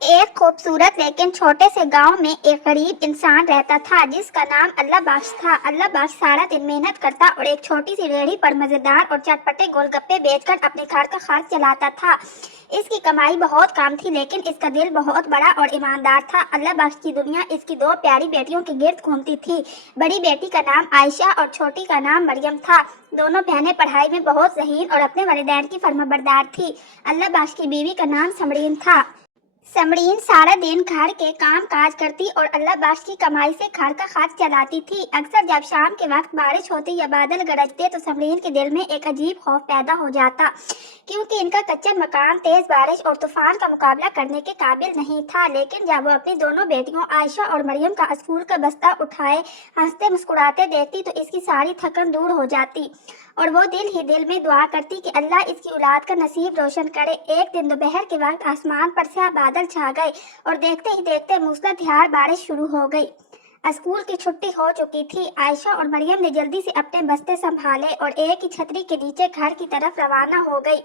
एक खूबसूरत लेकिन छोटे से गांव में एक गरीब इंसान रहता था जिसका नाम अल्लाह बख्श था। अल्लाह बख्श सारा दिन मेहनत करता और एक छोटी सी रेहड़ी पर मजेदार और चटपटे गोलगप्पे बेचकर अपने घर का खर्च चलाता था। इसकी कमाई बहुत कम थी लेकिन इसका दिल बहुत बड़ा और ईमानदार था। अल्लाह बख्श की दुनिया इसकी दो प्यारी बेटियों के गिर्द घूमती थी। बड़ी बेटी का नाम आयशा और छोटी का नाम मरियम था। दोनों बहनें पढ़ाई में बहुत ज़हीन और अपने वालिदैन की फर्माबरदार थी। अल्लाह बख्श की बीवी का नाम समरीन था। समरीन सारा दिन घर के काम काज करती और अल्लाह बख्श की कमाई से घर का खर्च चलाती थी। अक्सर जब शाम के वक्त बारिश होती या बादल गरजते तो समरीन के दिल में एक अजीब खौफ पैदा हो जाता, क्योंकि इनका कच्चा मकान तेज बारिश और तूफान का मुकाबला करने के काबिल नहीं था। लेकिन जब वो अपनी दोनों बेटियों आयशा और मरियम का स्कूल का बस्ता उठाए हंसते मुस्कुराते देखती तो इसकी सारी थकन दूर हो जाती और वो दिल ही दिल में दुआ करती कि अल्लाह इसकी औलाद का नसीब रोशन करे। एक दिन दोपहर के वक्त आसमान पर स्याह बादल छा गए और देखते ही देखते मूसलाधार बारिश शुरू हो गई। स्कूल की छुट्टी हो चुकी थी। आयशा और मरियम ने जल्दी से अपने बस्ते संभाले और एक ही छतरी के नीचे घर की तरफ रवाना हो गई।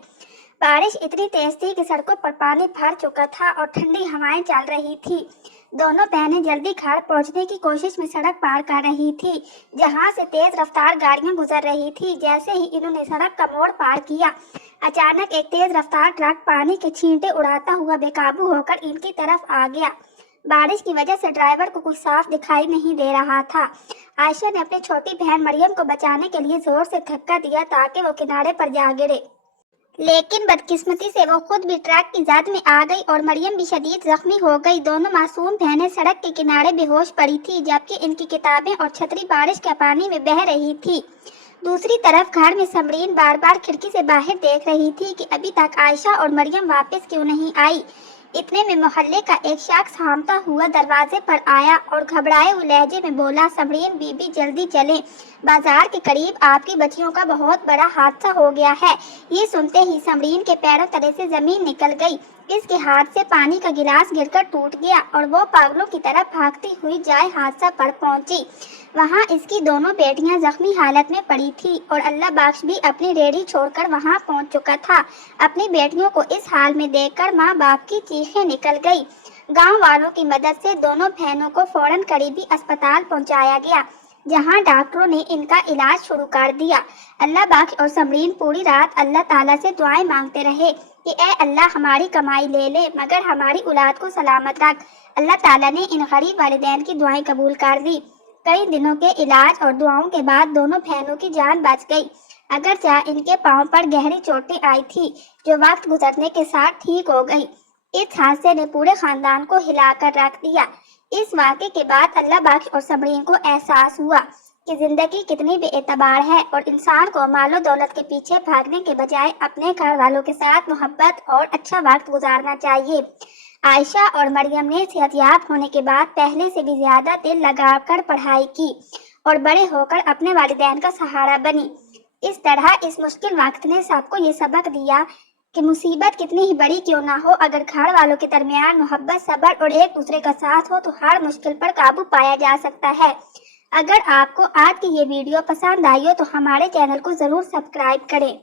बारिश इतनी तेज थी कि सड़कों पर पानी भर चुका था और ठंडी हवाएं चल रही थी। दोनों बहनें जल्दी घर पहुंचने की कोशिश में सड़क पार कर रही थी, जहां से तेज रफ्तार गाड़ियां गुजर रही थी। जैसे ही इन्होंने सड़क का मोड़ पार किया, अचानक एक तेज रफ्तार ट्रक पानी के छींटे उड़ाता हुआ बेकाबू होकर इनकी तरफ आ गया। बारिश की वजह से ड्राइवर को कुछ साफ दिखाई नहीं दे रहा था। आयशा ने अपनी छोटी बहन मरियम को बचाने के लिए जोर से धक्का दिया ताकि वो किनारे पर जा गिरे, लेकिन बदकिस्मती से वो खुद भी ट्रक की जद में आ गई और मरियम भी शदीद जख्मी हो गई। दोनों मासूम बहनें सड़क के किनारे बेहोश पड़ी थी, जबकि इनकी किताबें और छतरी बारिश के पानी में बह रही थी। दूसरी तरफ घर में समरीन बार बार खिड़की से बाहर देख रही थी कि अभी तक आयशा और मरियम वापस क्यों नहीं आई। इतने में मोहल्ले का एक शख्स हामता हुआ दरवाजे पर आया और घबराए हुए लहजे में बोला, समरीन बीबी जल्दी चलें, बाजार के करीब आपकी बच्चियों का बहुत बड़ा हादसा हो गया है। ये सुनते ही समरीन के पैरों तले से जमीन निकल गई। इसके हाथ से पानी का गिलास गिरकर टूट गया और वो पागलों की तरफ भागती हुई जाए हादसा पर पहुंची। वहां इसकी दोनों बेटियां जख्मी हालत में पड़ी थी और अल्लाह बख्श भी अपनी रेहड़ी छोड़कर वहां पहुंच चुका था। अपनी बेटियों को इस हाल में देखकर माँ बाप की चीखें निकल गई। गांव वालों की मदद से दोनों बहनों को फौरन करीबी अस्पताल पहुंचाया गया, जहां डॉक्टरों ने इनका इलाज शुरू कर दिया। अल्लाह बख्श और समरीन पूरी रात अल्लाह ताला से दुआएं मांगते रहे कि ए अल्लाह हमारी कमाई ले ले मगर हमारी औलाद को सलामत रख। अल्लाह ताला ने इन गरीब वालिदैन की दुआएं कबूल कर दी। कई दिनों के इलाज और दुआओं के बाद दोनों बहनों की जान बच गई, अगरचे इनके पांव पर गहरी चोटें आई थी जो वक्त गुजरने के साथ ठीक हो गई। इस हादसे ने पूरे खानदान को हिलाकर रख दिया। इस वाक़े के बाद अल्लाह बख्श और समरीन को एहसास हुआ कि जिंदगी कितनी बेएतबार है और इंसान को मालो दौलत के पीछे भागने के बजाय अपने घर वालों के साथ मोहब्बत और अच्छा वक्त गुजारना चाहिए। आयशा और मरियम ने सेहतयाब होने के बाद पहले से भी ज्यादा दिल लगाकर पढ़ाई की और बड़े होकर अपने वालिदैन का सहारा बनी। इस तरह इस मुश्किल वक्त ने सबको ये सबक दिया कि मुसीबत कितनी ही बड़ी क्यों ना हो, अगर घर वालों के दरमियान मोहब्बत, सब्र और एक दूसरे का साथ हो तो हर मुश्किल पर काबू पाया जा सकता है। अगर आपको आज की ये वीडियो पसंद आई हो तो हमारे चैनल को जरूर सब्सक्राइब करें।